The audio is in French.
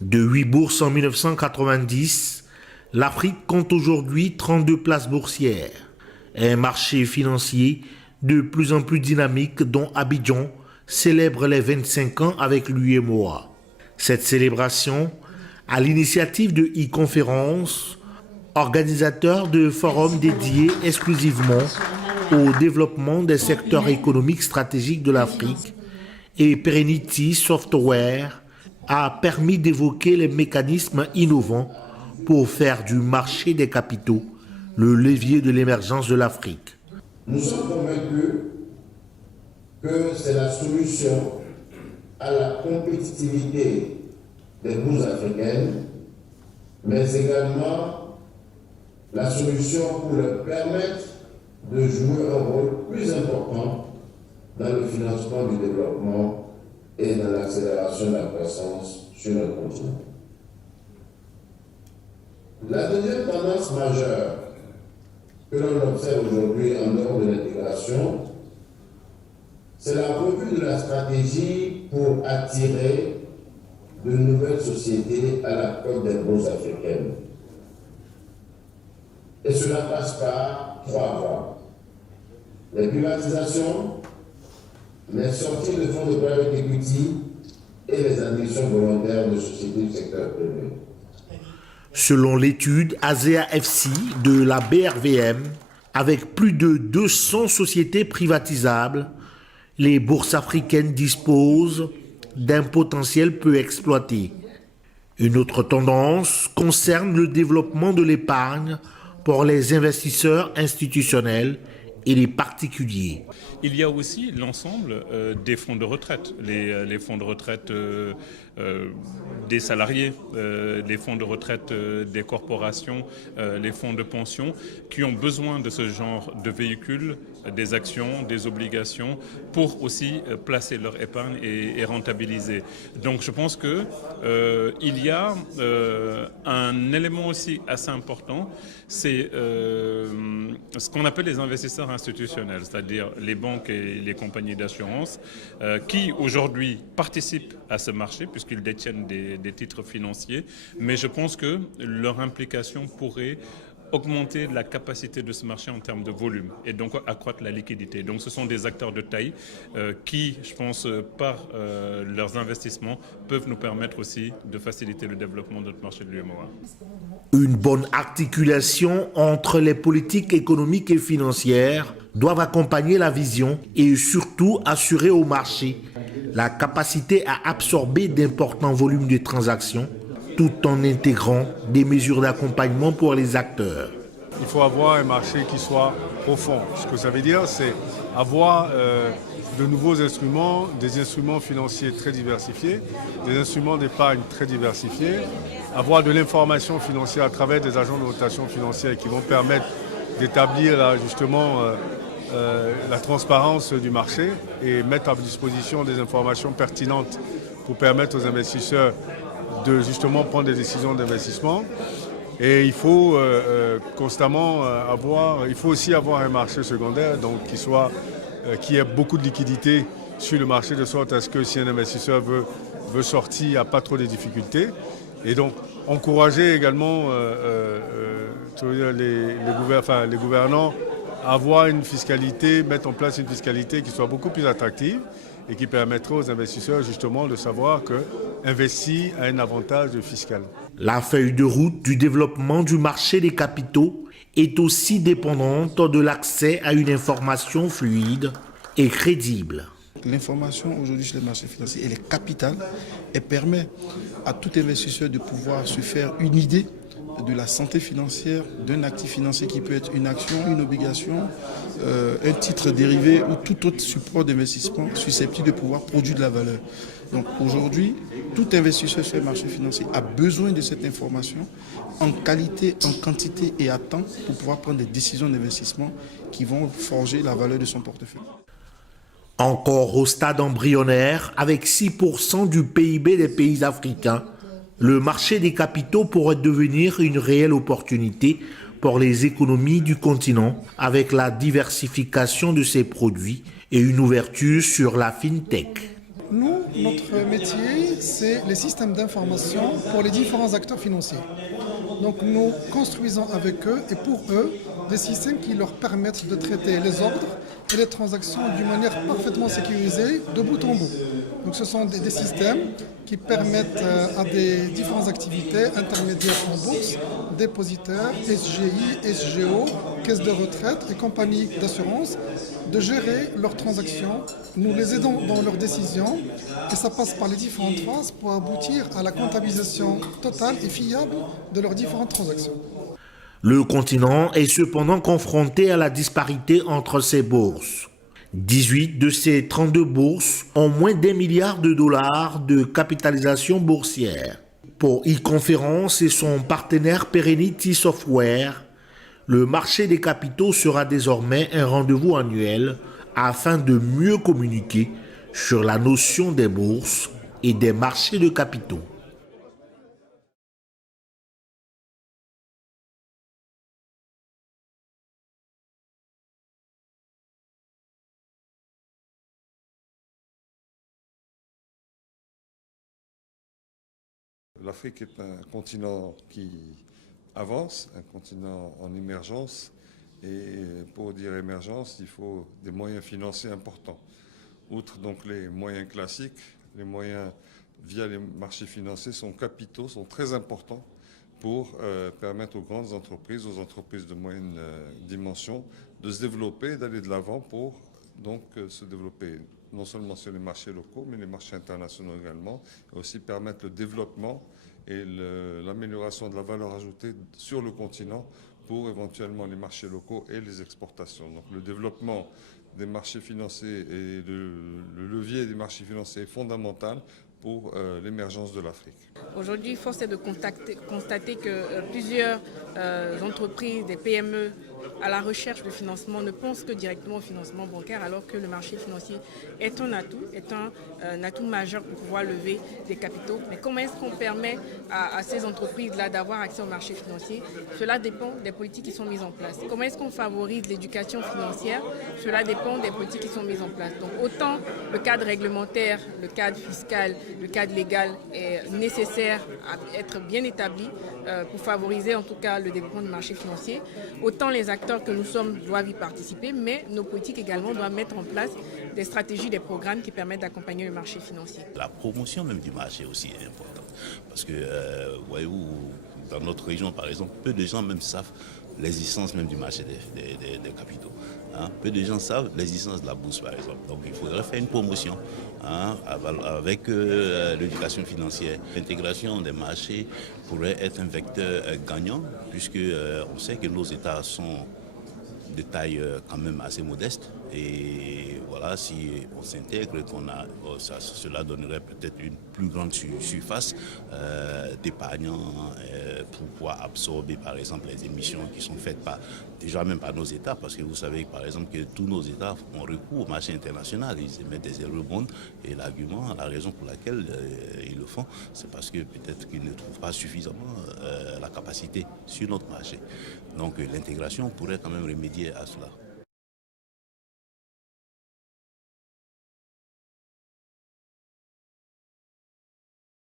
De 8 bourses en 1990, l'Afrique compte aujourd'hui 32 places boursières. Un marché financier de plus en plus dynamique dont Abidjan célèbre les 25 ans avec l'UEMOA. Cette célébration, à l'initiative de e-conférence, organisateur de forums dédiés exclusivement au développement des secteurs économiques stratégiques de l'Afrique, et Perenity Software a permis d'évoquer les mécanismes innovants pour faire du marché des capitaux le levier de l'émergence de l'Afrique. Nous sommes convaincus que c'est la solution à la compétitivité des bourses africaines, mais également la solution pour leur permettre de jouer un rôle plus important dans le financement du développement et dans l'accélération de la croissance sur notre continent. La deuxième tendance majeure que l'on observe aujourd'hui en dehors de l'intégration, c'est la revue de la stratégie pour attirer de nouvelles sociétés à la côte des bourses africaines. Et cela passe par 3 voies. Les privatisations, les sorties de fonds de private equity et les admissions volontaires de sociétés du secteur privé. Selon l'étude ASEA-FC de la BRVM, avec plus de 200 sociétés privatisables, les bourses africaines disposent d'un potentiel peu exploité. Une autre tendance concerne le développement de l'épargne pour les investisseurs institutionnels et les particuliers. Il y a aussi l'ensemble des fonds de retraite, les fonds de retraite des salariés, les fonds de retraite des corporations, les fonds de pension qui ont besoin de ce genre de véhicules, des actions, des obligations pour aussi placer leur épargne et rentabiliser. Donc je pense que il y a un élément aussi assez important, c'est ce qu'on appelle les investisseurs institutionnels, c'est-à-dire les banques et les compagnies d'assurance qui aujourd'hui participent à ce marché puisqu'ils détiennent des titres financiers, mais je pense que leur implication pourrait augmenter la capacité de ce marché en termes de volume et donc accroître la liquidité. Donc ce sont des acteurs de taille qui, je pense, par leurs investissements, peuvent nous permettre aussi de faciliter le développement de notre marché de l'UEMOA. Une bonne articulation entre les politiques économiques et financières doivent accompagner la vision et surtout assurer au marché la capacité à absorber d'importants volumes de transactions tout en intégrant des mesures d'accompagnement pour les acteurs. Il faut avoir un marché qui soit profond. Ce que ça veut dire, c'est avoir de nouveaux instruments, des instruments financiers très diversifiés, des instruments d'épargne très diversifiés, avoir de l'information financière à travers des agents de notation financière qui vont permettre d'établir justement la transparence du marché et mettre à disposition des informations pertinentes pour permettre aux investisseurs de justement prendre des décisions d'investissement. Et il faut constamment il faut aussi avoir un marché secondaire donc qui ait beaucoup de liquidités sur le marché de sorte à ce que si un investisseur veut sortir, il n'y a pas trop de difficultés. Et donc encourager également les gouvernants à avoir une fiscalité, mettre en place une fiscalité qui soit beaucoup plus attractive et qui permettrait aux investisseurs justement de savoir qu'investir a un avantage fiscal. La feuille de route du développement du marché des capitaux est aussi dépendante de l'accès à une information fluide et crédible. L'information aujourd'hui sur les marchés financiers, elle est capitale et permet à tout investisseur de pouvoir se faire une idée de la santé financière d'un actif financier qui peut être une action, une obligation, un titre dérivé ou tout autre support d'investissement susceptible de pouvoir produire de la valeur. Donc aujourd'hui, tout investisseur sur les marchés financiers a besoin de cette information en qualité, en quantité et à temps pour pouvoir prendre des décisions d'investissement qui vont forger la valeur de son portefeuille. Encore au stade embryonnaire, avec 6% du PIB des pays africains, le marché des capitaux pourrait devenir une réelle opportunité pour les économies du continent avec la diversification de ses produits et une ouverture sur la fintech. Nous, notre métier, c'est les systèmes d'information pour les différents acteurs financiers. Donc nous construisons avec eux et pour eux des systèmes qui leur permettent de traiter les ordres et les transactions d'une manière parfaitement sécurisée de bout en bout. Donc ce sont des systèmes qui permettent à des différentes activités intermédiaires en bourse, dépositaires, SGI, SGO, caisses de retraite et compagnies d'assurance de gérer leurs transactions. Nous les aidons dans leurs décisions et ça passe par les différentes phases pour aboutir à la comptabilisation totale et fiable de leurs différentes transactions. Le continent est cependant confronté à la disparité entre ses bourses. 18 de ces 32 bourses ont moins d'1 milliard de dollars de capitalisation boursière. Pour e-conférence et son partenaire Perenity Software, le marché des capitaux sera désormais un rendez-vous annuel afin de mieux communiquer sur la notion des bourses et des marchés de capitaux. L'Afrique est un continent qui avance, un continent en émergence. Et pour dire émergence, il faut des moyens financiers importants. Outre donc les moyens classiques, les moyens via les marchés financiers, sont capitaux, sont très importants pour permettre aux grandes entreprises, aux entreprises de moyenne dimension, de se développer, d'aller de l'avant pour donc se développer non seulement sur les marchés locaux, mais les marchés internationaux également, et aussi permettre le développement et l'amélioration de la valeur ajoutée sur le continent pour éventuellement les marchés locaux et les exportations. Donc le développement des marchés financiers et le levier des marchés financiers est fondamental pour l'émergence de l'Afrique. Aujourd'hui, force est de constater que plusieurs entreprises, des PME, à la recherche de financement ne pensent que directement au financement bancaire, alors que le marché financier est un atout majeur pour pouvoir lever des capitaux. Mais comment est-ce qu'on permet à ces entreprises-là d'avoir accès au marché financier? Cela dépend des politiques qui sont mises en place. Comment est-ce qu'on favorise l'éducation financière? Cela dépend des politiques qui sont mises en place. Donc autant le cadre réglementaire, le cadre fiscal, le cadre légal est nécessaire à être bien établi pour favoriser en tout cas le développement du marché financier, autant les acteurs que nous sommes doivent y participer, mais nos politiques également doivent mettre en place des stratégies, des programmes qui permettent d'accompagner le marché financier. La promotion même du marché aussi est importante, parce que voyez-vous, dans notre région par exemple, peu de gens même savent l'existence même du marché des capitaux. Peu de gens savent l'existence de la bourse par exemple. Donc il faudrait faire une promotion avec l'éducation financière. L'intégration des marchés pourrait être un vecteur gagnant, puisque on sait que nos États sont de taille quand même assez modeste. Et voilà, si on s'intègre, cela donnerait peut-être une plus grande surface d'épargnants pour pouvoir absorber par exemple les émissions qui sont faites déjà même par nos États, parce que vous savez par exemple que tous nos États ont recours au marché international, ils émettent des eurobonds et l'argument, la raison pour laquelle ils le font, c'est parce que peut-être qu'ils ne trouvent pas suffisamment la capacité sur notre marché. Donc l'intégration pourrait quand même remédier à cela.